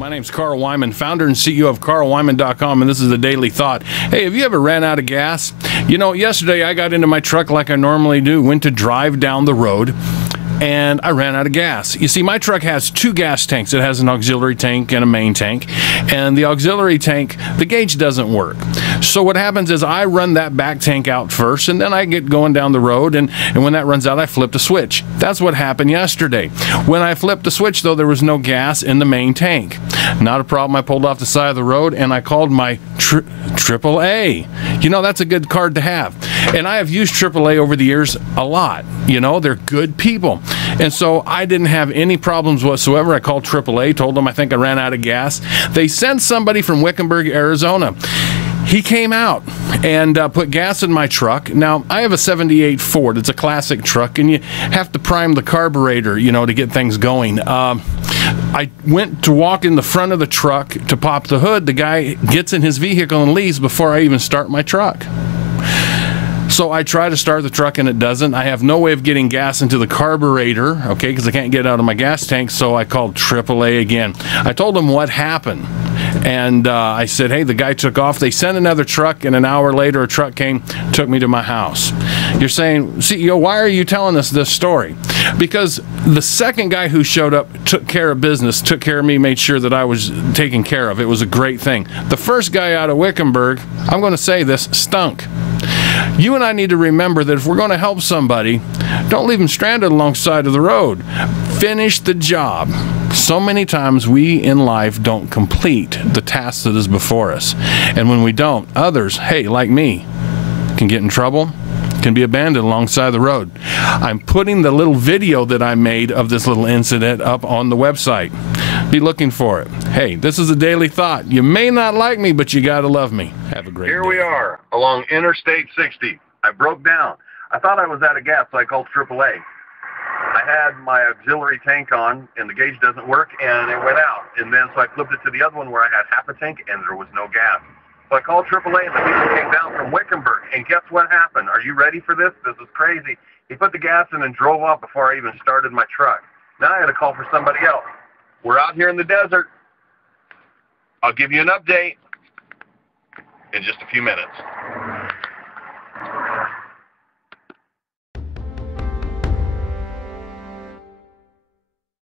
My name's Carl Wiman, founder and CEO of carlwiman.com, and this is the Daily Thought. Hey, have you ever ran out of gas? You know, yesterday I got into my truck like I normally do, went to drive down the road, and I ran out of gas. You see, my truck has two gas tanks. It has an auxiliary tank and a main tank. And the auxiliary tank, the gauge doesn't work. So what happens is I run that back tank out first, and then I get going down the road, and when that runs out, I flip the switch. That's what happened yesterday. When I flipped the switch, though, there was no gas in the main tank. Not a problem. I pulled off the side of the road, and I called my AAA. You know, that's a good card to have. And I have used AAA over the years a lot. You know, they're good people. And so I didn't have any problems whatsoever. I called AAA, told them I think I ran out of gas. They sent somebody from Wickenburg, Arizona. He came out and put gas in my truck. Now, I have a 78 Ford. It's a classic truck, and you have to prime the carburetor, you know, to get things going. I went to walk in the front of the truck to pop the hood. The guy gets in his vehicle and leaves before I even start my truck. So I try to start the truck and it doesn't. I have no way of getting gas into the carburetor, okay, because I can't get it out of my gas tank, so I called AAA again. I told them what happened, and I said, hey, the guy took off. They sent another truck, and an hour later a truck came, took me to my house. You're saying, CEO, why are you telling us this story? Because the second guy who showed up took care of business, took care of me, made sure that I was taken care of. It was a great thing. The first guy out of Wickenburg, I'm going to say this, stunk. You and I need to remember that if we're going to help somebody, don't leave them stranded alongside of the road. Finish the job. So many times we in life don't complete the task that is before us. And when we don't, others, hey, like me, can get in trouble, can be abandoned alongside the road. I'm putting the little video that I made of this little incident up on the website. Be looking for it. Hey, this is a Daily Thought. You may not like me, but you gotta love me. Have a great day. Here we are along Interstate 60. I broke down. I thought I was out of gas, so I called AAA. I had my auxiliary tank on, and the gauge doesn't work, and it went out. And then so I flipped it to the other one where I had half a tank, and there was no gas. So I called AAA, and the people came down from Wickenburg. And guess what happened? Are you ready for this? This is crazy. He put the gas in and drove off before I even started my truck. Now I had to call for somebody else. We're out here in the desert. I'll give you an update in just a few minutes.